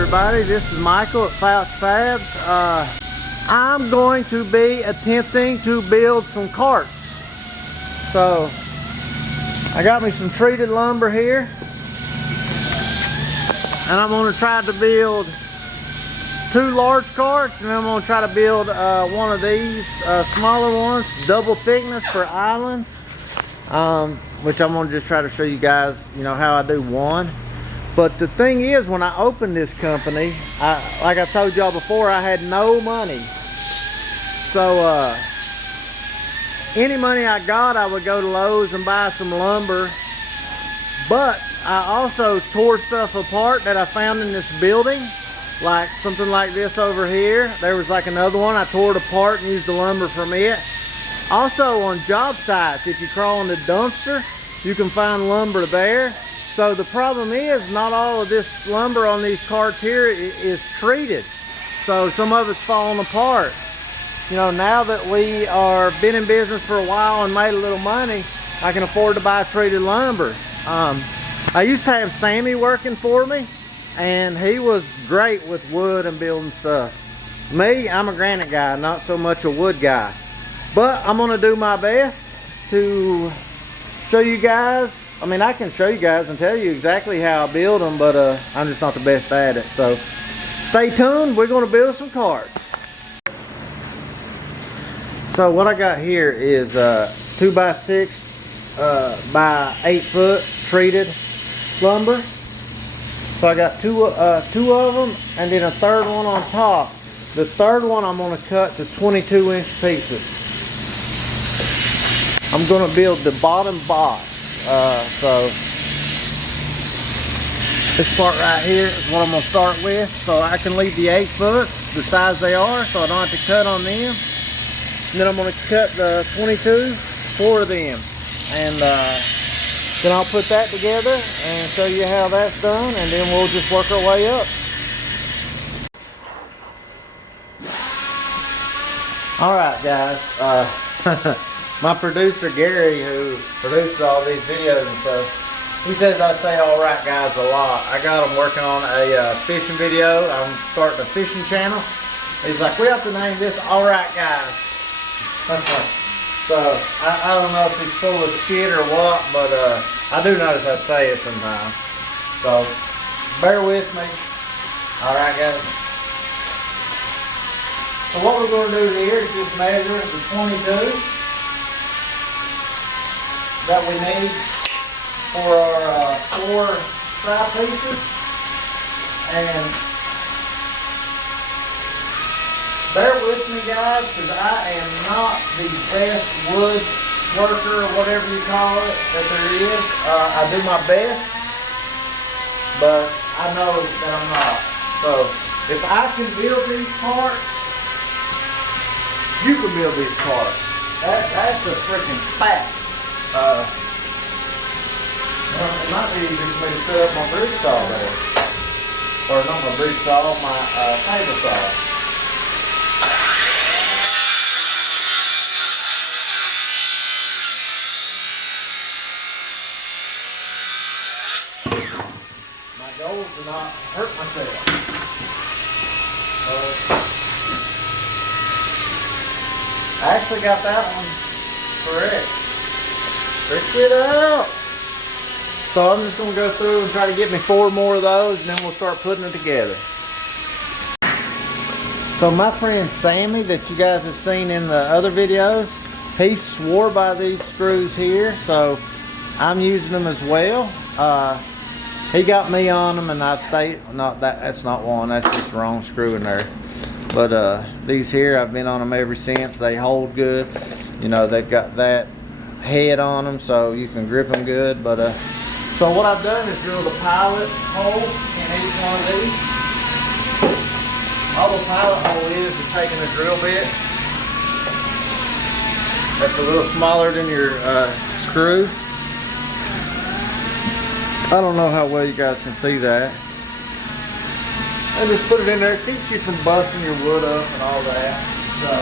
everybody, this is Michael at FOUCH FABS. I'm going to be attempting to build some carts. So I got me some treated lumber here, and I'm going to try to build 2 large carts, and then I'm going to try to build one of these smaller ones, double thickness for islands, which I'm going to just try to show you guys, how I do one. But the thing is, when I opened this company, like I told y'all before, I had no money. So any money I got, I would go to Lowe's and buy some lumber. But I also tore stuff apart that I found in this building, like something like this over here. There was like another one. I tore it apart and used the lumber from it. Also on job sites, if you crawl in the dumpster, you can find lumber there. So the problem is, not all of this lumber on these carts here is treated. So some of it's falling apart. Now that we are been in business for a while and made a little money, I can afford to buy treated lumber. I used to have Sammy working for me, and he was great with wood and building stuff. Me, I'm a granite guy, not so much a wood guy. But I'm gonna do my best to show you guys. I can show you guys and tell you exactly how I build them, but I'm just not the best at it. So stay tuned, we're gonna build some carts. So what I got here is 2x6 by 8 foot treated lumber. So I got two of them, and then a third one on top. The third one I'm gonna cut to 22-inch pieces. I'm gonna build the bottom box. So this part right here is what I'm going to start with, so I can leave the 8 foot the size they are, so I don't have to cut on them. And then I'm going to cut the 22 for them, and then I'll put that together and show you how that's done, and then we'll just work our way up. Alright guys, my producer Gary, who produces all these videos and stuff, he says I say alright guys a lot. I got him working on a fishing video. I'm starting a fishing channel. He's like, we have to name this Alright Guys. So I don't know if he's full of shit or what, but I do notice I say it sometimes. So bear with me. Alright guys. So what we're going to do here is just measure the 22 that we need for our 4 side pieces. And bear with me guys, because I am not the best wood worker or whatever you call it that there is. I do my best, but I know that I'm not. So if I can build these parts, you can build these parts. That's a freaking fact. It might be easier for me to set up my bridge saw there. Or not my bridge saw, my table saw. My goal is to not hurt myself. I actually got that one correct. Fix it out. So I'm just going to go through and try to get me 4 more of those, and then we'll start putting it together. So my friend Sammy, that you guys have seen in the other videos, he swore by these screws here, so I'm using them as well. He got me on them, and I've stayed, that's not one, that's just the wrong screw in there. But these here, I've been on them ever since. They hold good. They've got that head on them, so you can grip them good. But so what I've done is drilled a pilot hole in each one of these. All the pilot hole is taking a drill bit that's a little smaller than your screw. I don't know how well you guys can see that. And just put it in there. It keeps you from busting your wood up and all that. So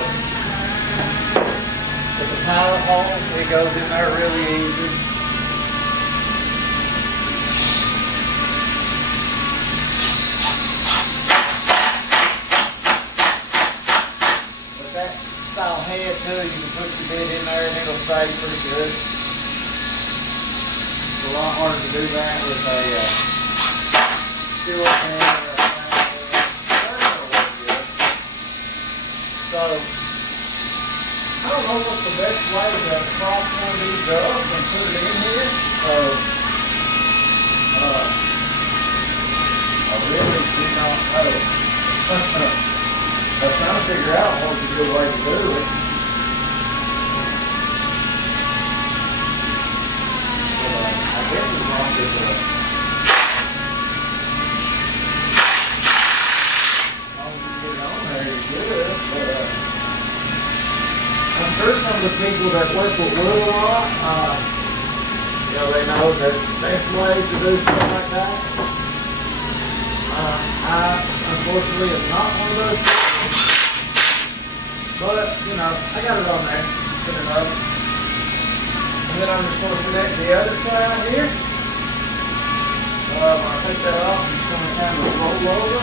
with the pilot hole, it goes in there really easy. head too. You can put your bit in there and it'll stay pretty good. It's a lot harder to do that with a skillet head or a flat head. So, I don't know what's the best way to prop one of these up and put it in here. So, I really do not know. I'm trying to figure out what's a good way to do it. I guess as long as you get it on there, you're good. But I'm sure some of the people that work with wood a lot, they know that best ways to do stuff like that. I unfortunately am not one of those people. But, I got it on there. Put it up. And then I'm just going to connect the other side here. When I take that off, I'm just going to kind of roll over.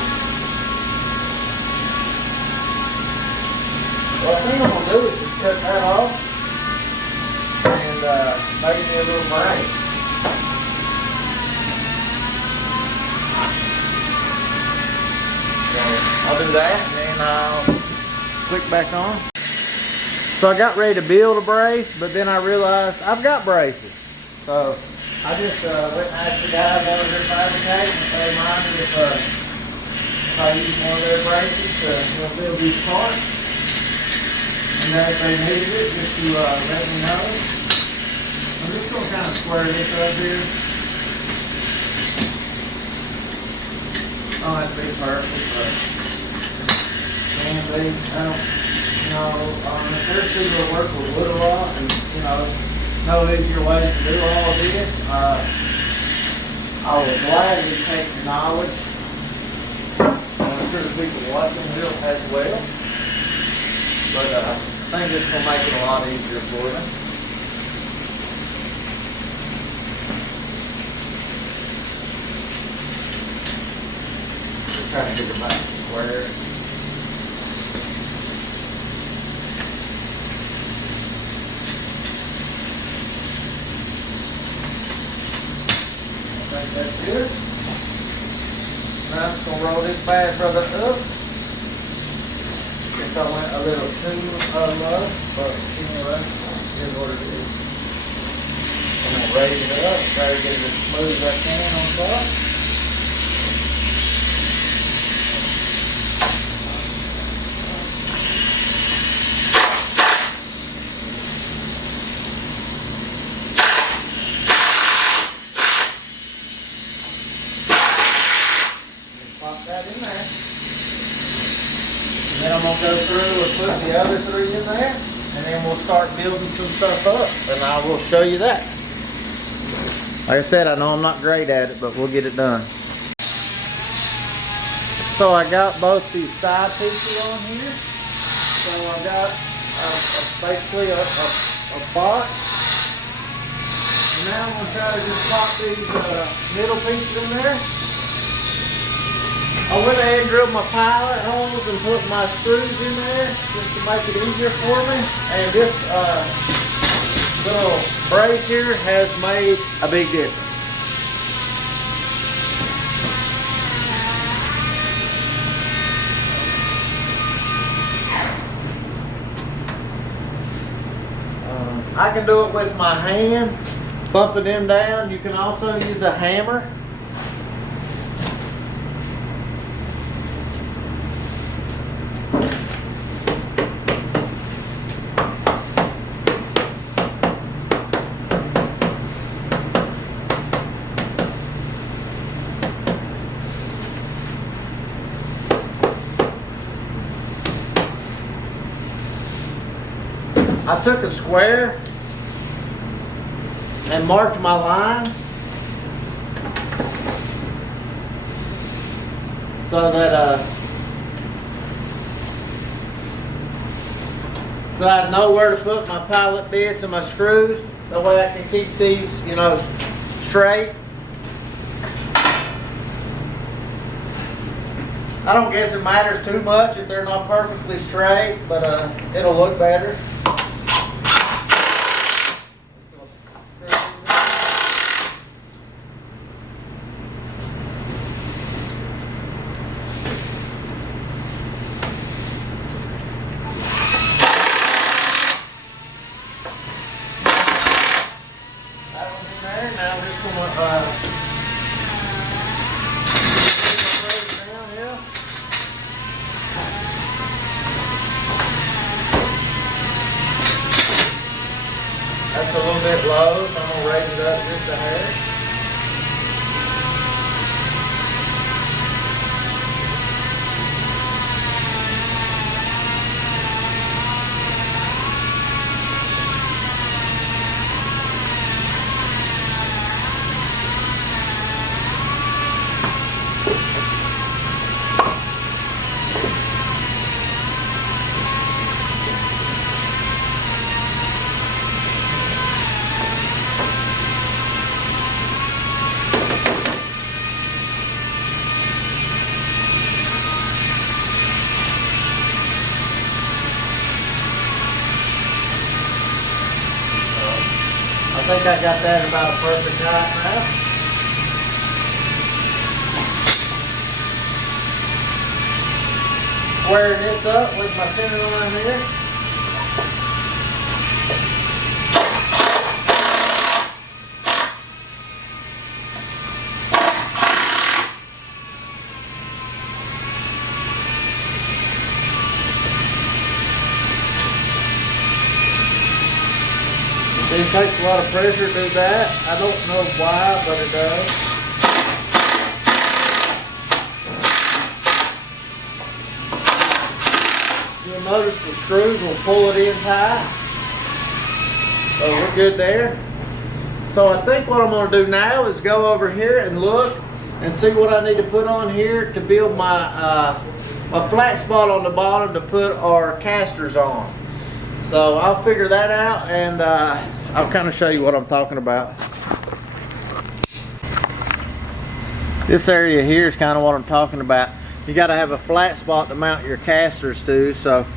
What I think I'm going to do is just cut that off and make me a little braid. So I'll do that and then I'll click back on. So I got ready to build a brace, but then I realized I've got braces. So I just went and asked the guys over there fabricating if they minded if I use one of their braces to build these parts. And then if they needed it, just to let me know. I'm just going to kind of square this up here. Don't have to be perfect, but can be. If there's people that work with wood a lot and, know easier ways to do all of this, I would gladly take the knowledge. And I'm sure the people watching will as well. But I think it's going to make it a lot easier for them. Just trying to get it back square. That's good. Now I'm just going to roll this bad brother up. Guess I went a little too low, but anyway, here's what it is. I'm going to raise it up, try to get it as smooth as I can on top. Pop that in there. And then I'm going to go through and put the other three in there. And then we'll start building some stuff up. And I will show you that. Like I said, I know I'm not great at it, but we'll get it done. So I got both these side pieces on here. So I got basically a box. And now I'm going to try to just pop these middle pieces in there. I went ahead and drilled my pilot holes and put my screws in there just to make it easier for me. And this little brace here has made a big difference. I can do it with my hand, bumping them down. You can also use a hammer. I took a square and marked my lines so that so I know where to put my pilot bits and my screws. That way I can keep these, straight. I don't guess it matters too much if they're not perfectly straight, but it'll look better. That's a little bit low, so I'm going to raise it up just a hair. I think I got that about a perfect height now. Squaring this up with my center line here. It takes a lot of pressure to do that. I don't know why, but it does. You'll notice the screws will pull it in tight. So we're good there. So I think what I'm going to do now is go over here and look and see what I need to put on here to build my my flat spot on the bottom to put our casters on. So I'll figure that out, and I'll kind of show you what I'm talking about. This area here is kind of what I'm talking about. You got to have a flat spot to mount your casters to. So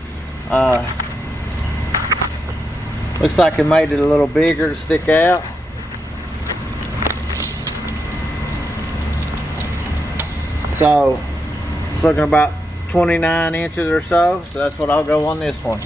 looks like it made it a little bigger to stick out. So it's looking about 29 inches or so. So that's what I'll go on this one.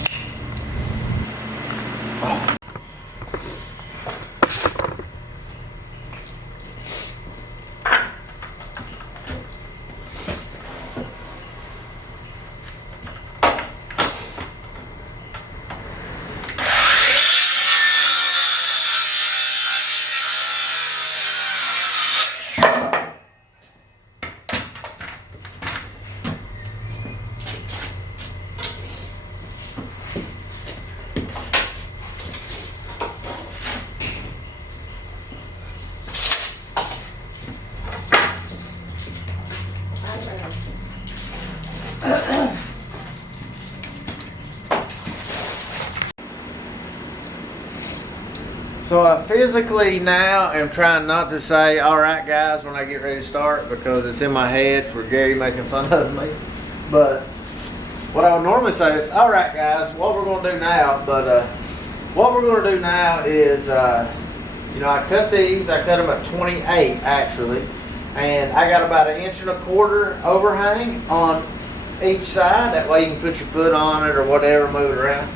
So I physically now am trying not to say, all right guys, when I get ready to start, because it's in my head for Gary making fun of me. But what I would normally say is, all right guys, what we're going to do now, what we're going to do now is, you know, I cut these, I cut them at 28 actually, and I got about 1.25 inch overhang on each side. That way you can put your foot on it or whatever, move it around.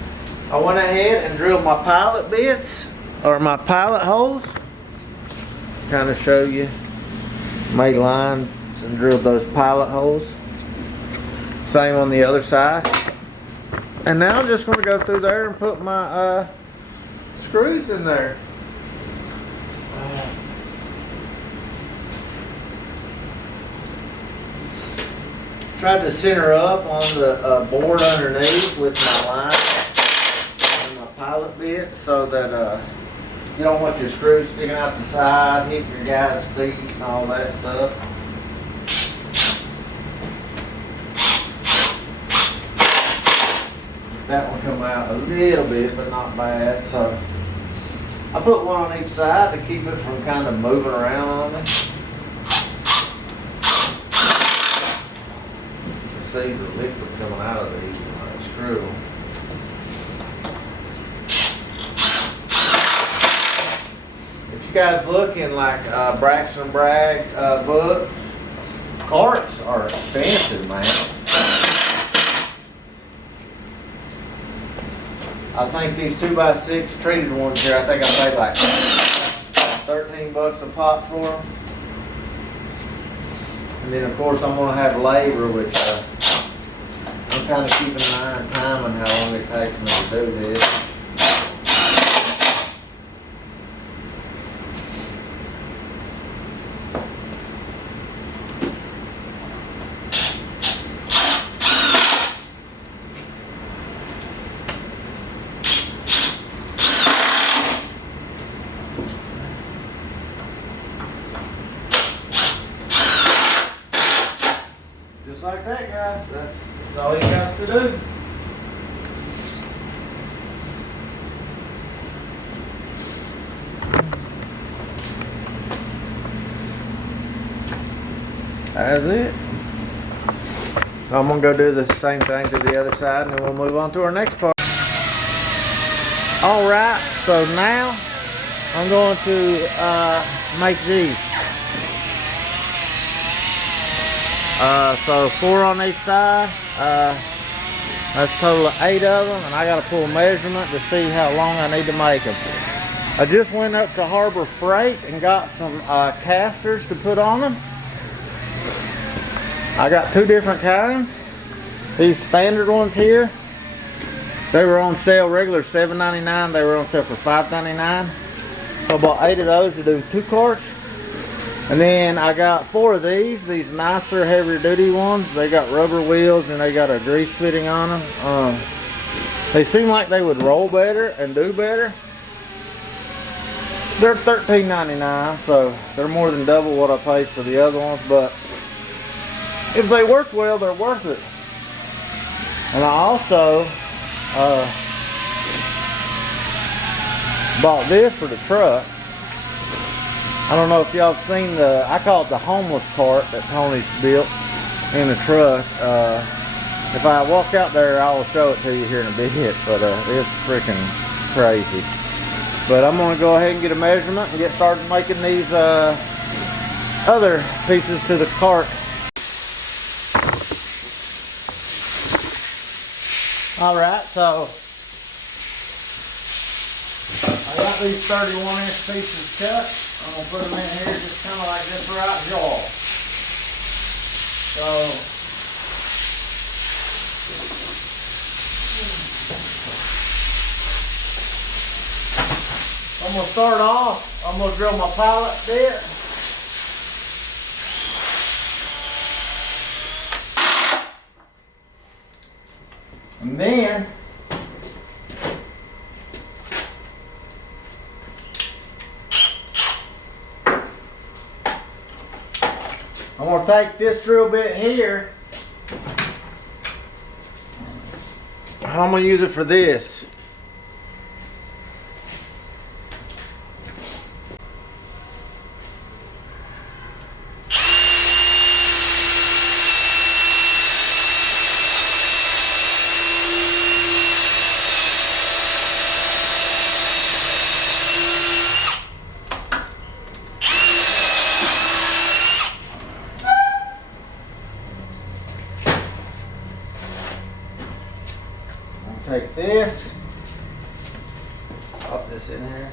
I went ahead and drilled my pilot bits, or my pilot holes. Kind of show you, made lines and drilled those pilot holes. Same on the other side. And now I'm just going to go through there and put my screws in there. Tried to center up on the board underneath with my line and my pilot bit so that you don't want your screws sticking out the side, hit your guys' feet and all that stuff. That one come out a little bit, but not bad. So I put one on each side to keep it from kind of moving around on me. see the liquid coming out of these when I screw them. If you guys look in like Braxton Bragg book, carts are expensive, man. I think these 2x6 treated ones here, I think I paid like 13 bucks a pop for them. And then of course I'm gonna have labor, which I'm kind of keeping an eye on time and how long it takes me to do this. Just like that, guys. That's all you got to do. That's it. So I'm gonna go do the same thing to the other side, and then we'll move on to our next part. All right. So now I'm going to make these. So 4 on each side. That's a total of 8 of them, and I got to pull a measurement to see how long I need to make them. I just went up to Harbor Freight and got some casters to put on them. I got 2 different kinds. These standard ones here, they were on sale regular $7.99. They were on sale for $5.99. So I bought 8 of those to do 2 carts. And then I got 4 of these nicer, heavier duty ones. They got rubber wheels and they got a grease fitting on them. They seem like they would roll better and do better. They're $13.99, so they're more than double what I paid for the other ones. But if they work well, they're worth it. And I also bought this for the truck. I don't know if y'all have seen I call it the homeless cart that Tony's built in the truck. If I walk out there, I will show it to you here in a bit, but it's freaking crazy. But I'm gonna go ahead and get a measurement and get started making these other pieces to the cart. All right, so I got these 31-inch pieces cut. I'm going to put them in here just kind of like this right jaw. So, I'm going to start off, I'm going to drill my pilot bit. And then, I'm going to take this drill bit here, and I'm going to use it for this. Take this, pop this in here.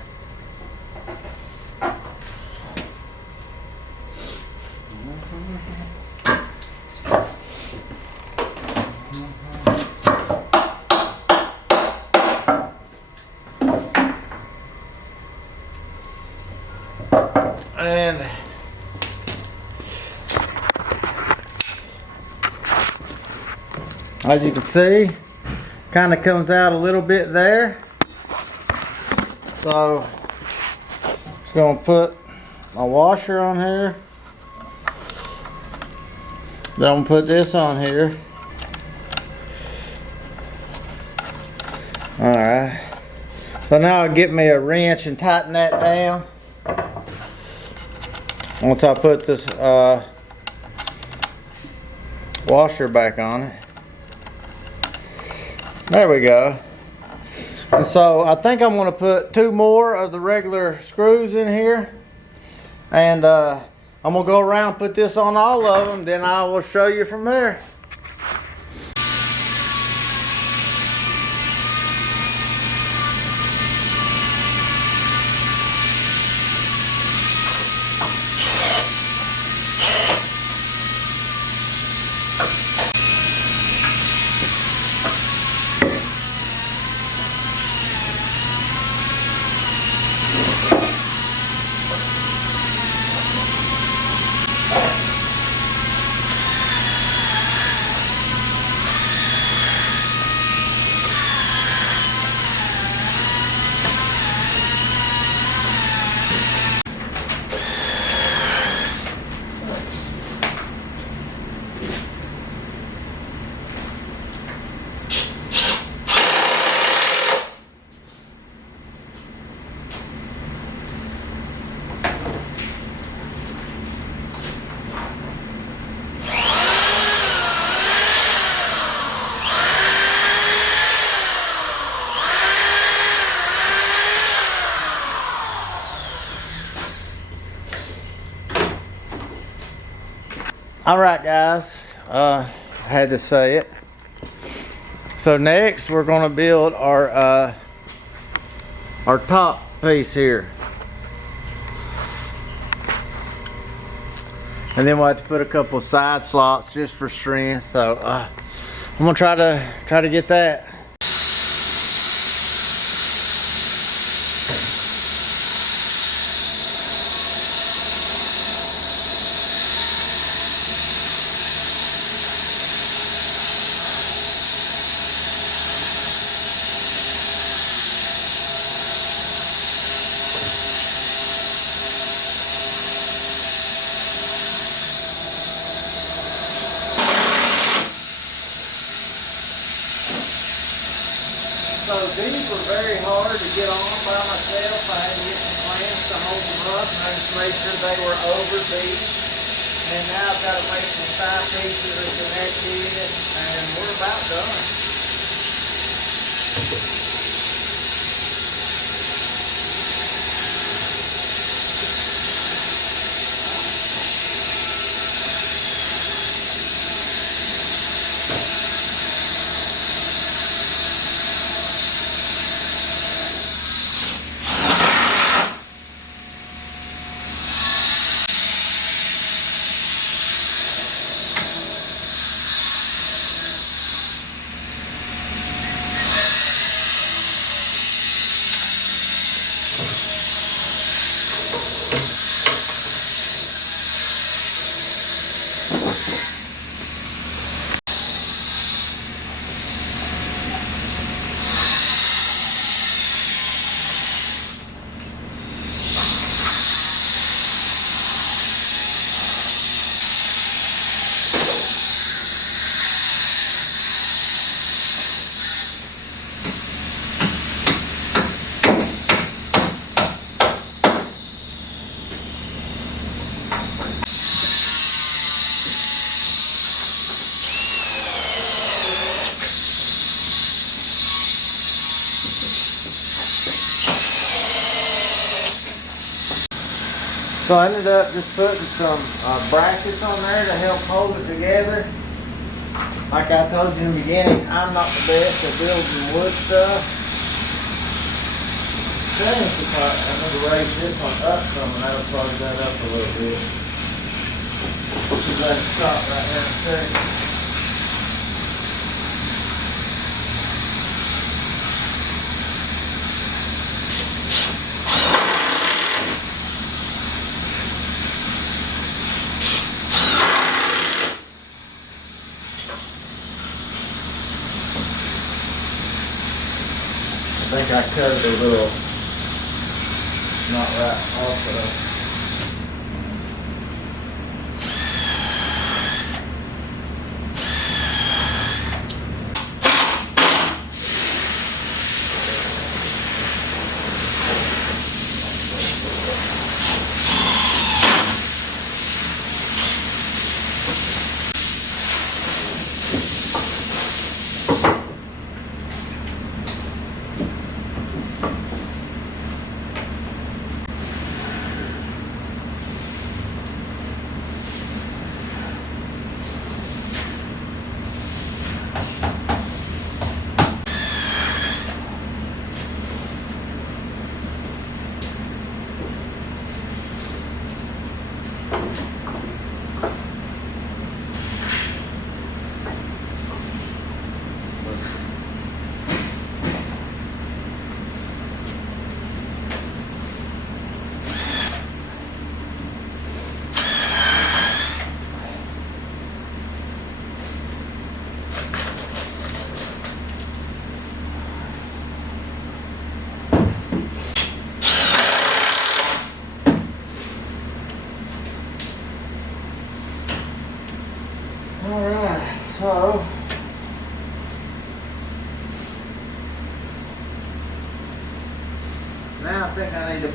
And as you can see, kind of comes out a little bit there. So just gonna put my washer on here. Then I'm gonna put this on here. All right. So now I'll get me a wrench and tighten that down. Once I put this washer back on it. There we go. And so I think I'm going to put 2 more of the regular screws in here. And I'm going to go around and put this on all of them. Then I will show you from there. All right, guys, I had to say it. So next we're going to build our top piece here. And then we'll have to put a couple side slots just for strength. So I'm going to try to get that. So these were very hard to get on by myself. I had to get some clamps to hold them up, and I just made sure they were over these. And now I've got to make some side pieces to connect it, and we're about done. So I ended up just putting some brackets on there to help hold it together. Like I told you in the beginning, I'm not the best at building wood stuff. I think if I'm going to raise this one up some, and that'll plug that up a little bit. Just let it stop right there in a second. I think I cut it a little not right also.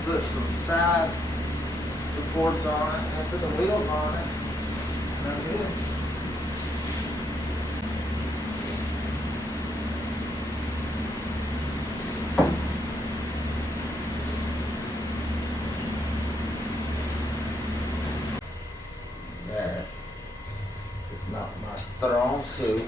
put some side supports on it and put the wheels on it. Real good. That is not my strong suit.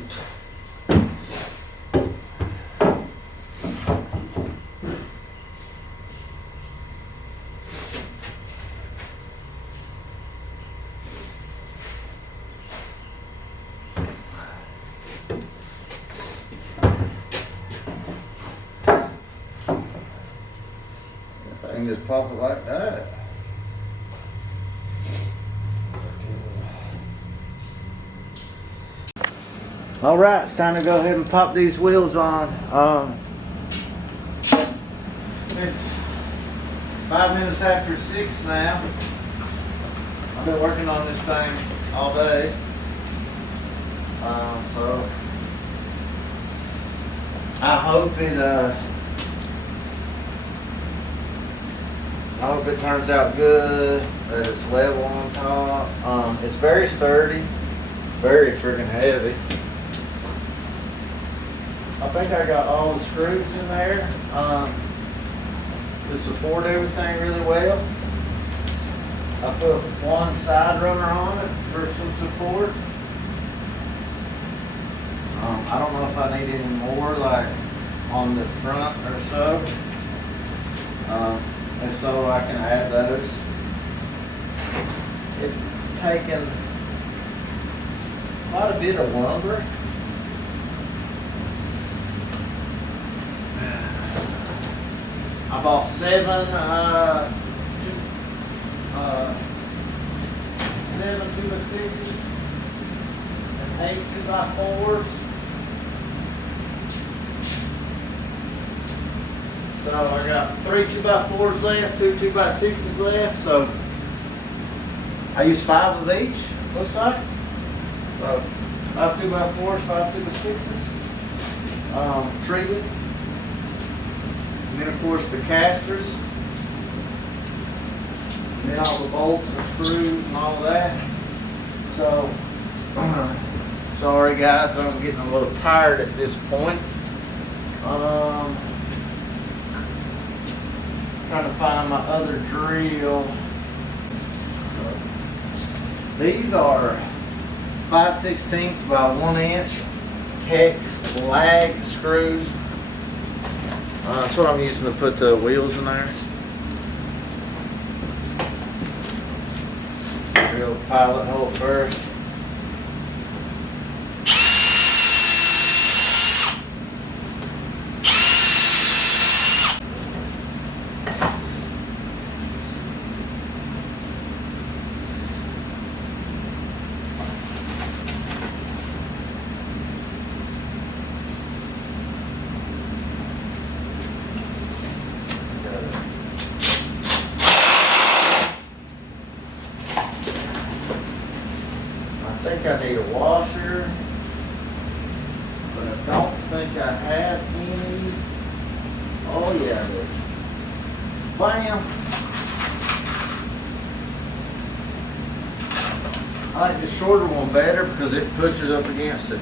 The thing just pop it like that. All right, it's time to go ahead and pop these wheels on. It's 5 minutes after 6 now. I've been working on this thing all day. So I hope it turns out good, that it's level on top. It's very sturdy, very freaking heavy. I think I got all the screws in there to support everything really well. I put one side runner on it for some support. I don't know if I need any more, like on the front or so. And so I can add those. It's taken quite a bit of lumber. I bought 7 2x6s and 8 2x4s. So I got 3 2x4s left, 2 2x6s left. So I used 5 of each, looks like. So 5 2x4s, 5 2x6s, treated. And then of course the casters. And then all the bolts and screws and all of that. So, sorry guys, I'm getting a little tired at this point. Trying to find my other drill. So, these are 5/16 by 1 inch hex lag screws. That's what I'm using to put the wheels in there. Drill the pilot hole first. I think I need a washer, but I don't think I have any. Oh yeah, I do. Bam! I like the shorter one better because it pushes up against it.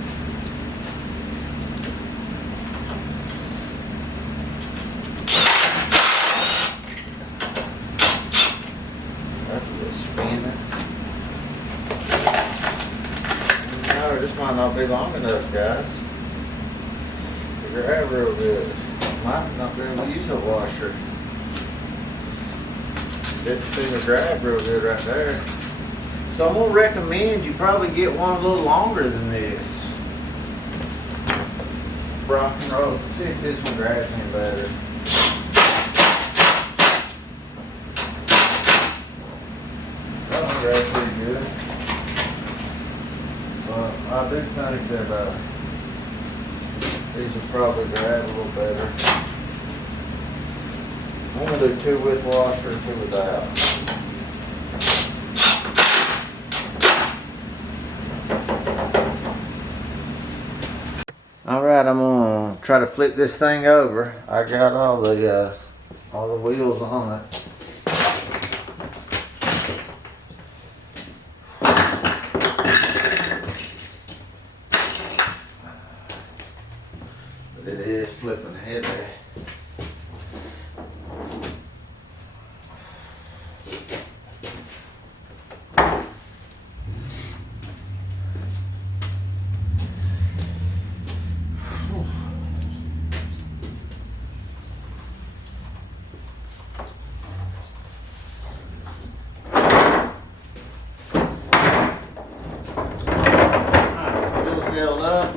That's a little spinning. This might not be long enough, guys, to grab real good. Might not be able to use a washer. Didn't seem to grab real good right there. So I'm going to recommend you probably get one a little longer than this. Rock and roll. See if this one grabs any better. That one grabs pretty good. I do think that these will probably grab a little better. I'm going to do 2 with washer and 2 without. Alright, I'm going to try to flip this thing over. I got all the wheels on it.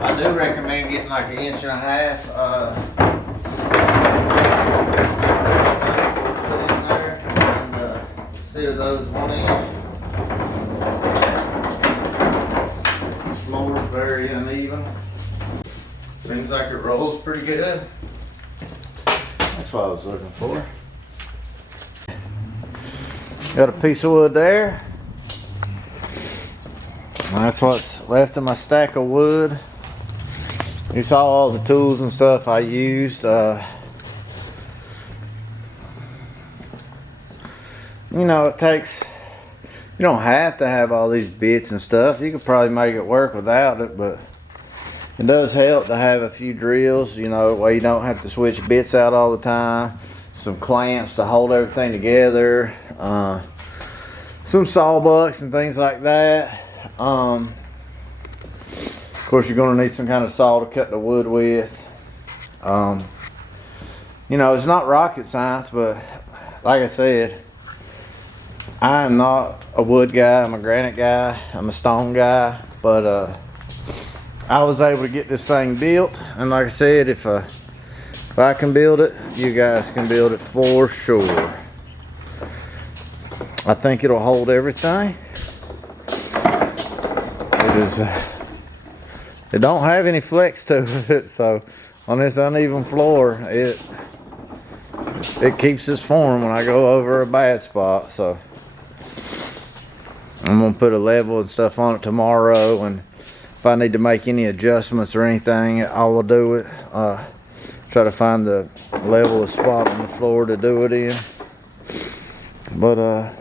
I do recommend getting like 1.5 inches. Put in there and seal those 1 inch. This floor's very uneven. Seems like it rolls pretty good. That's what I was looking for. Got a piece of wood there. That's what's left of my stack of wood. You saw all the tools and stuff I used. You know, it takes, you don't have to have all these bits and stuff. You could probably make it work without it, but it does help to have a few drills, you know, where you don't have to switch bits out all the time. Some clamps to hold everything together. Some sawbucks and things like that. Of course, you're going to need some kind of saw to cut the wood with. You know, it's not rocket science, but like I said, I am not a wood guy. I'm a granite guy. I'm a stone guy. But I was able to get this thing built, and like I said, if I can build it, you guys can build it for sure. I think it'll hold everything. It don't have any flex to it, so on this uneven floor, it keeps its form when I go over a bad spot. So I'm gonna put a level and stuff on it tomorrow, and if I need to make any adjustments or anything, I will do it. Try to find the levelest spot on the floor to do it in. But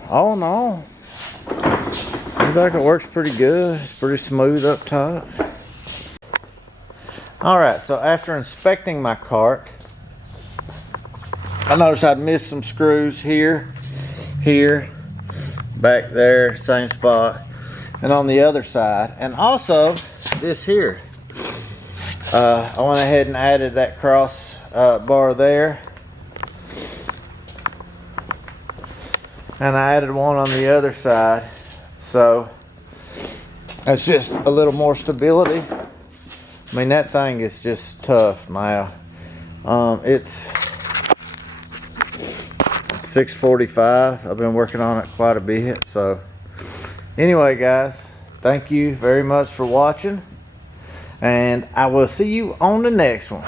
all in all, seems like it works pretty good. It's pretty smooth up top. Alright, so after inspecting my cart, I noticed I'd missed some screws here, back there, same spot, and on the other side. And also, this here. I went ahead and added that cross bar there. And I added one on the other side. So, that's just a little more stability. I mean, that thing is just tough now. It's 6:45. I've been working on it quite a bit. So, anyway, guys, thank you very much for watching. And I will see you on the next one.